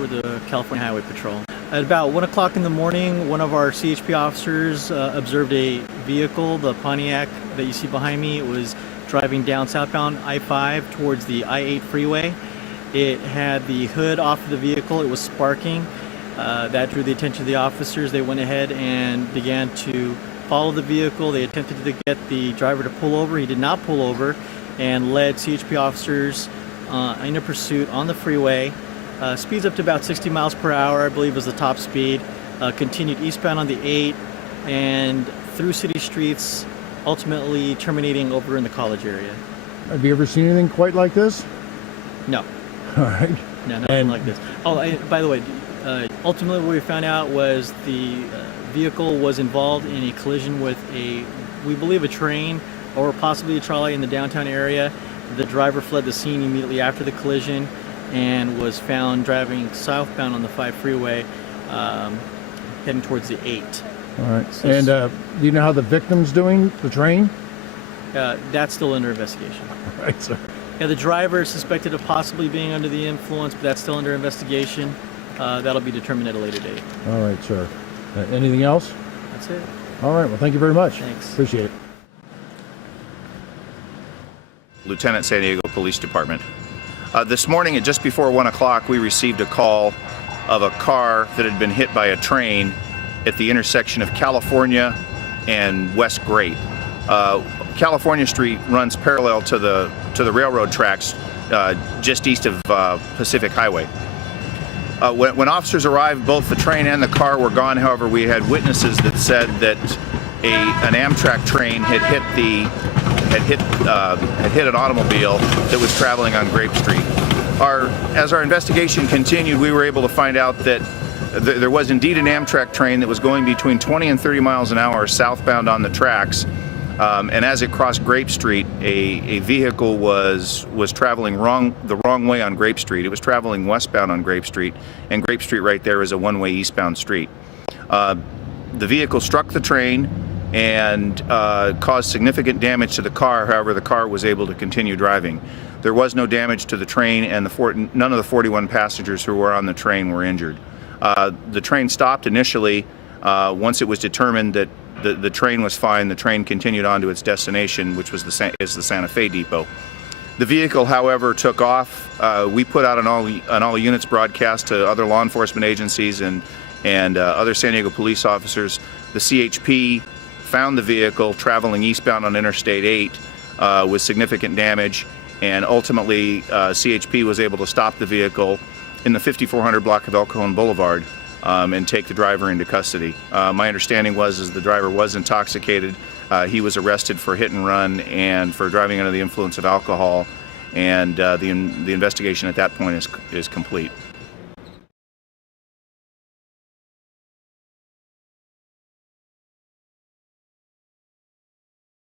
With the California Highway Patrol. At about 1 o'clock in the morning, one of our CHP officers observed a vehicle, the Pontiac that you see behind me. It was driving down southbound I-5 towards the I-8 freeway. It had the hood off of the vehicle. It was sparking. That drew the attention of the officers. They went ahead and began to follow the vehicle. They attempted to get the driver to pull over. He did not pull over and led CHP officers in a pursuit on the freeway. Speeds up to about 60 miles per hour, I believe was the top speed. Continued eastbound on the 8 and through city streets, ultimately terminating over in the college area. Have you ever seen anything quite like this? No. All right. No, nothing like this. Oh, by the way, ultimately what we found out was the vehicle was involved in a collision with we believe a train or possibly a trolley in the downtown area. The driver fled the scene immediately after the collision and was found driving southbound on the 5 freeway, heading towards the 8. All right. So, and do you know how the victim's doing, the train? That's still under investigation. All right, sir. Yeah, the driver is suspected of possibly being under the influence, but that's still under investigation. That'll be determined at a later date. All right, sir. Anything else? That's it. All right. Well, thank you very much. Thanks. Appreciate it. Lieutenant San Diego Police Department. This morning at just before 1 o'clock, we received a call of a car that had been hit by a train at the intersection of California and West Grape. California Street runs parallel to the railroad tracks just east of Pacific Highway. When officers arrived, both the train and the car were gone. However, we had witnesses that said that an Amtrak train had hit an automobile that was traveling on Grape Street. As our investigation continued, we were able to find out that there was indeed an Amtrak train that was going between 20 and 30 miles an hour southbound on the tracks. And as it crossed Grape Street, a vehicle was traveling the wrong way on Grape Street. It was traveling westbound on Grape Street, and Grape Street right there is a one-way eastbound street. The vehicle struck the train and caused significant damage to the car. However, the car was able to continue driving. There was no damage to the train, and none of the 41 passengers who were on the train were injured. The train stopped initially. Once it was determined that the train was fine, the train continued on to its destination, which was the Santa Fe depot. The vehicle, however, took off. We put out an all units broadcast to other law enforcement agencies and other San Diego police officers. The CHP found the vehicle traveling eastbound on Interstate 8 with significant damage, and ultimately CHP was able to stop the vehicle in the 5400 block of El Cajon Boulevard and take the driver into custody. My understanding was the driver was intoxicated. He was arrested for hit and run and for driving under the influence of alcohol, and the investigation at that point is complete.